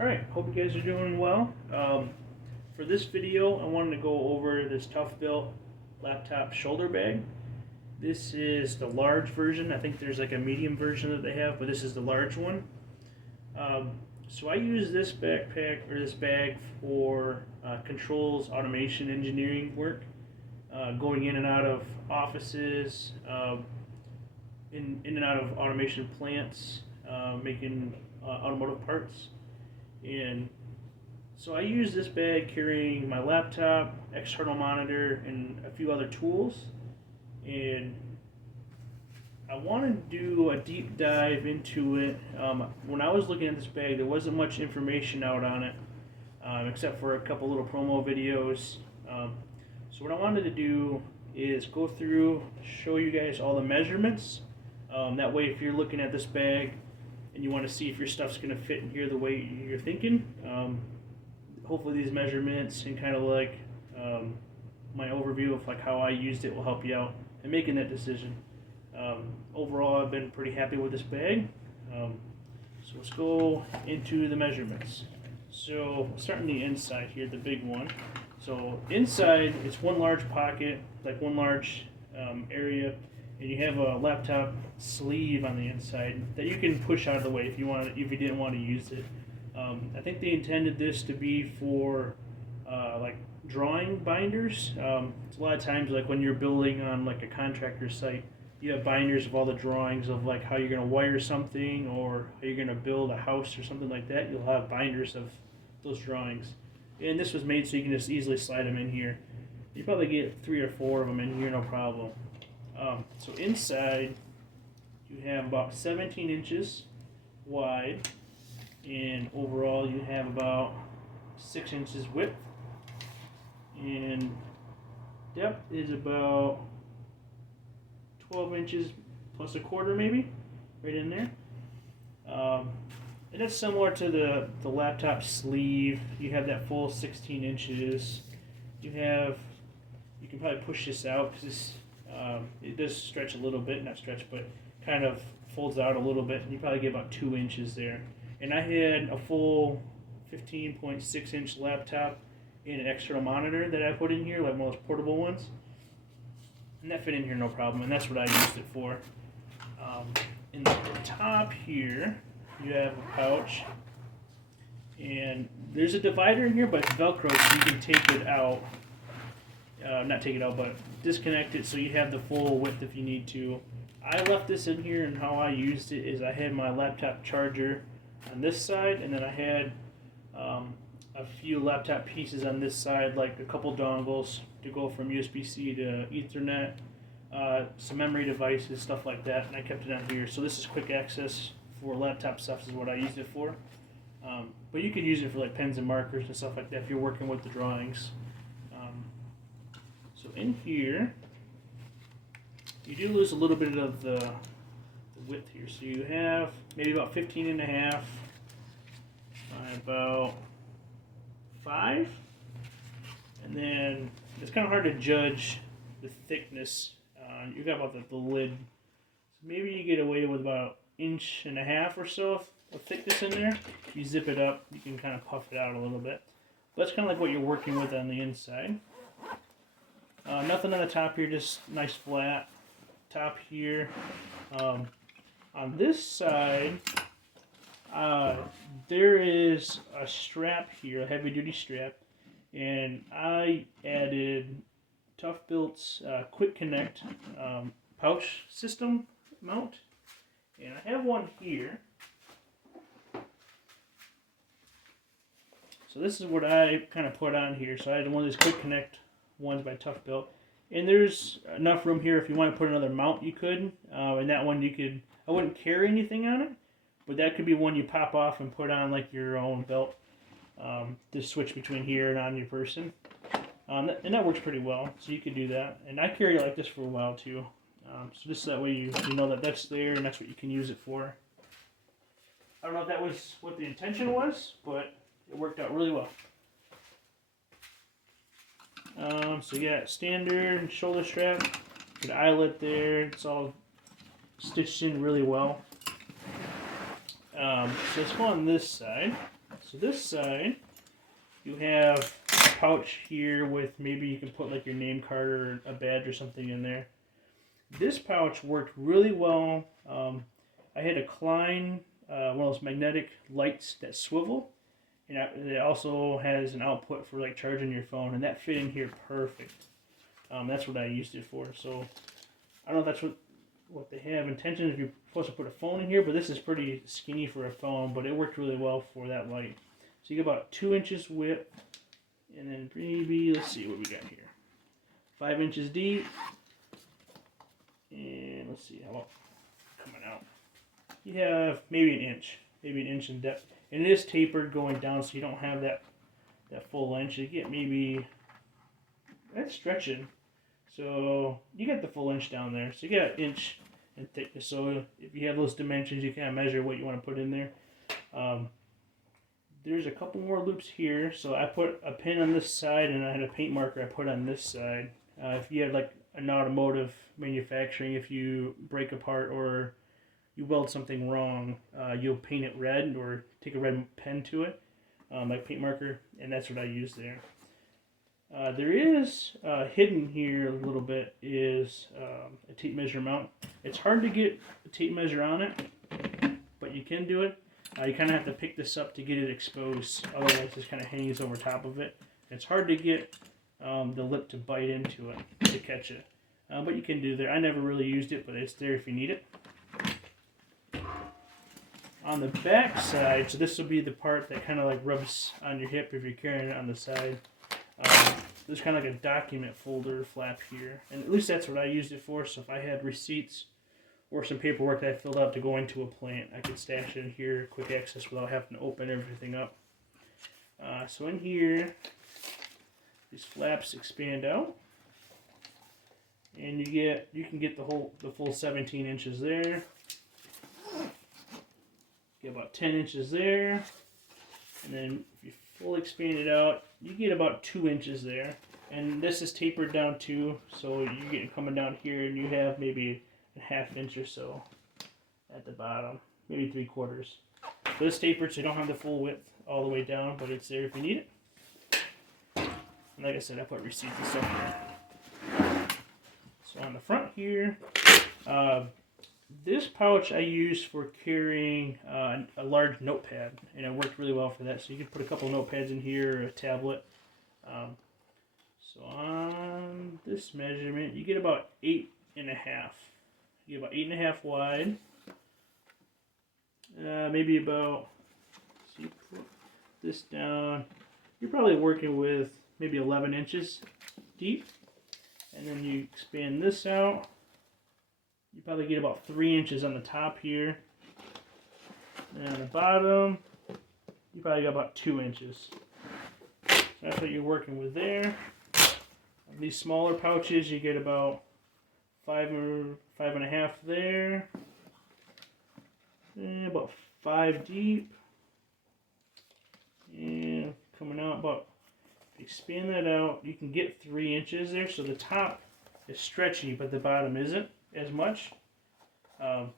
Alright, hope you guys are doing well. For this video, I wanted to go over this Toughbuilt laptop shoulder bag. This is the large version. I think there's like a medium version that they have, but this is the large one. So I use this backpack or this bag for controls, automation, engineering work, going in and out of offices, in and out of automation plants, making automotive parts. And so I use this bag carrying my laptop, external monitor, and a few other tools. And I want to do a deep dive into it. When I was looking at this bag, there wasn't much information out on it, except for a couple little promo videos. So what I wanted to do is go through, show you guys all the measurements. That way, if you're looking at this bag and you want to see if your stuff's going to fit in here the way you're thinking, hopefully these measurements and kind of like my overview of like how I used it will help you out in making that decision. Overall, I've been pretty happy with this bag. So let's go into the measurements. So starting the inside here, the big one. So inside, it's one large pocket, like one large area, and you have a laptop sleeve on the inside that you can push out of the way if you didn't want to use it. I think they intended this to be for like drawing binders. It's a lot of times like when you're building on like a contractor site, you have binders of all the drawings of like how you're going to wire something or how you're going to build a house or something like that. You'll have binders of those drawings. And this was made so you can just easily slide them in here. You probably get 3 or 4 of them in here, no problem. So inside, you have about 17 inches wide, and overall you have about 6 inches width, and depth is about 12 inches plus a quarter, maybe, right in there. And that's similar to the laptop sleeve. You have that full 16 inches. You can probably push this out because this it does stretch a little bit, not stretch, but kind of folds out a little bit. And you probably get about 2 inches there. And I had a full 15.6 inch laptop and an external monitor that I put in here, like one of those portable ones. And that fit in here no problem, and that's what I used it for. In the top here, you have a pouch, and there's a divider in here, but it's Velcro, so you can take it out. Not take it out, but disconnect it so you have the full width if you need to. I left this in here, and how I used it is I had my laptop charger on this side, and then I had a few laptop pieces on this side, like a couple dongles to go from USB-C to Ethernet, some memory devices, stuff like that, and I kept it on here. So this is quick access for laptop stuff is what I used it for. But you could use it for like pens and markers and stuff like that if you're working with the drawings. So in here, you do lose a little bit of the width here. So you have maybe about 15 and a half by about 5. And then it's kind of hard to judge the thickness. You got about the lid. So maybe you get away with about 1.5 inches or so of thickness in there. If you zip it up, you can kind of puff it out a little bit. But that's kind of like what you're working with on the inside. Nothing on the top here, just nice flat top here. On this side, there is a strap here, a heavy duty strap, and I added Toughbuilt's Quick Connect pouch system mount, and I have one here. So this is what I kind of put on here. So I had one of these Quick Connect ones by Toughbuilt, and there's enough room here if you want to put another mount you could, and that one you could, I wouldn't carry anything on it, but that could be one you pop off and put on like your own belt, to switch between here and on your person, and that works pretty well, so you could do that. And I carry it like this for a while too, so just that way you know that that's there and that's what you can use it for. I don't know if that was what the intention was, but it worked out really well. So yeah, standard shoulder strap, good eyelet there, it's all stitched in really well. So let's go on this side. So this side, you have a pouch here with maybe you can put like your name card or a badge or something in there. This pouch worked really well. I had a Klein, one of those magnetic lights that swivel, and it also has an output for like charging your phone, and that fit in here perfect. That's what I used it for. So I don't know if that's what they have intention if you're supposed to put a phone in here, but this is pretty skinny for a phone, but it worked really well for that light. So you get about 2 inches width, and then maybe, let's see what we got here. 5 inches deep, and let's see how about coming out. You have maybe an inch in depth, and it is tapered going down, so you don't have that full inch. You get maybe, that's stretching, so you get the full inch down there. So you got an inch in thickness. So if you have those dimensions, you kind of measure what you want to put in there. There's a couple more loops here, so I put a pin on this side, and I had a paint marker I put on this side. If you have like an automotive manufacturing, if you break apart or you weld something wrong, you'll paint it red or take a red pen to it, like paint marker, and that's what I use there. There is hidden here a little bit is a tape measure mount. It's hard to get a tape measure on it, but you can do it. You kind of have to pick this up to get it exposed, otherwise it just kind of hangs over top of it. It's hard to get the lip to bite into it to catch it, but you can do that. I never really used it, but it's there if you need it. On the back side, so this will be the part that kind of like rubs on your hip if you're carrying it on the side. There's kind of like a document folder flap here, and at least that's what I used it for. So if I had receipts or some paperwork that I filled out to go into a plant, I could stash it in here, quick access without having to open everything up. So in here, these flaps expand out, and you can get the full 17 inches there. Get about 10 inches there, and then if you full expand it out, you get about 2 inches there. And this is tapered down too, so you get coming down here, and you have maybe a half inch or so at the bottom, maybe 3/4. So it's tapered, so you don't have the full width all the way down, but it's there if you need it. And like I said, I put receipts and stuff there. So on the front here, this pouch I use for carrying a large notepad, and it worked really well for that. So you can put a couple notepads in here or a tablet. So on this measurement, you get about 8.5. You get about 8.5 wide. Maybe about, see, put this down. You're probably working with maybe 11 inches deep. And then you expand this out. You probably get about 3 inches on the top here. And on the bottom, you probably got about 2 inches. So that's what you're working with there. On these smaller pouches, you get about 5 or 5.5 there. And about 5 deep. And coming out about, if you expand that out, you can get 3 inches there. So the top is stretchy, but the bottom isn't as much. And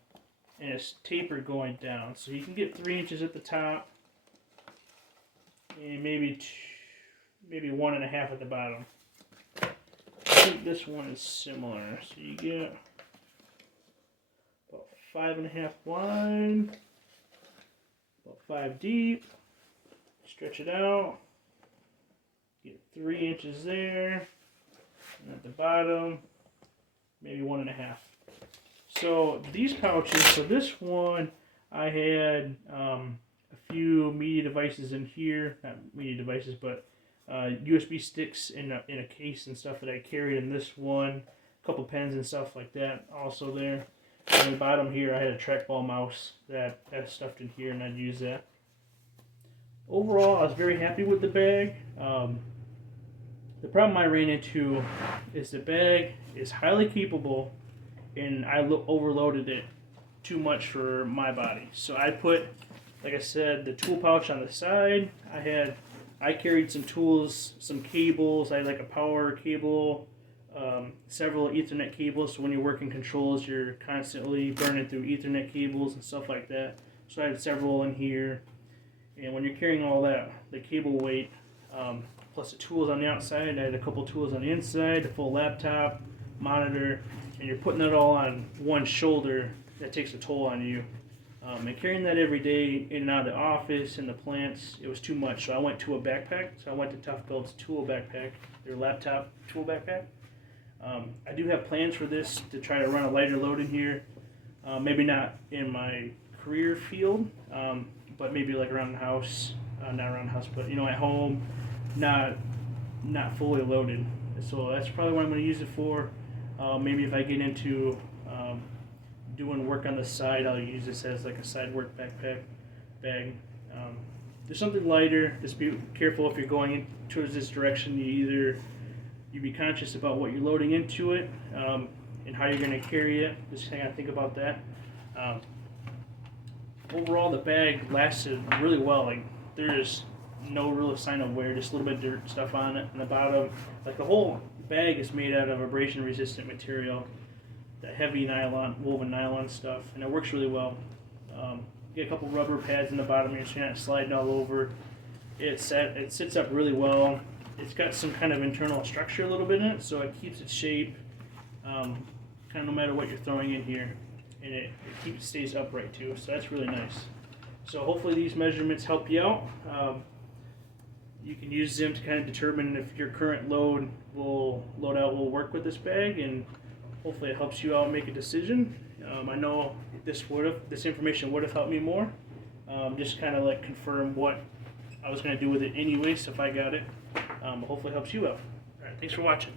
it's tapered going down. So you can get 3 inches at the top. And maybe 1.5 at the bottom. I think this one is similar. So you get about 5.5 wide, about 5 deep. Stretch it out. Get 3 inches there. And at the bottom, maybe 1.5. So these pouches, so this one, I had a few media devices in here, not media devices, but USB sticks in a case and stuff that I carried in this one, a couple pens and stuff like that also there. And on the bottom here, I had a trackball mouse that I stuffed in here, and I'd use that. Overall, I was very happy with the bag. The problem I ran into is the bag is highly capable, and I overloaded it too much for my body. So I put, like I said, the tool pouch on the side. I carried some tools, some cables. I had like a power cable, several Ethernet cables. So when you're working controls, you're constantly burning through Ethernet cables and stuff like that. So I had several in here. And when you're carrying all that, the cable weight, plus the tools on the outside, I had a couple tools on the inside, the full laptop, monitor, and you're putting it all on one shoulder, that takes a toll on you. And carrying that every day in and out of the office and the plants, it was too much. So I went to a backpack. So I went to Toughbuilt's tool backpack, their laptop tool backpack. I do have plans for this to try to run a lighter load in here. Maybe not in my career field, but maybe like around the house, not around the house, but at home, not fully loaded. So that's probably what I'm going to use it for. Maybe if I get into doing work on the side, I'll use this as like a side work backpack bag. There's something lighter. Just be careful if you're going in towards this direction. You be conscious about what you're loading into it, and how you're going to carry it. Just kind of think about that. Overall, the bag lasted really well. Like, there's no real sign of wear, just a little bit of dirt stuff on it. And the bottom, like the whole bag is made out of abrasion resistant material, the heavy nylon, woven nylon stuff, and it works really well. You get a couple rubber pads in the bottom here, so you're not sliding all over. It sits up really well. It's got some kind of internal structure a little bit in it, so it keeps its shape, kind of no matter what you're throwing in here, and it stays upright too. So that's really nice. So hopefully these measurements help you out. You can use them to kind of determine if your current load will work with this bag, and hopefully it helps you out make a decision. I know this information would have helped me more. Just kind of like confirm what I was going to do with it anyway. So if I got it, hopefully it helps you out. All right, thanks for watching.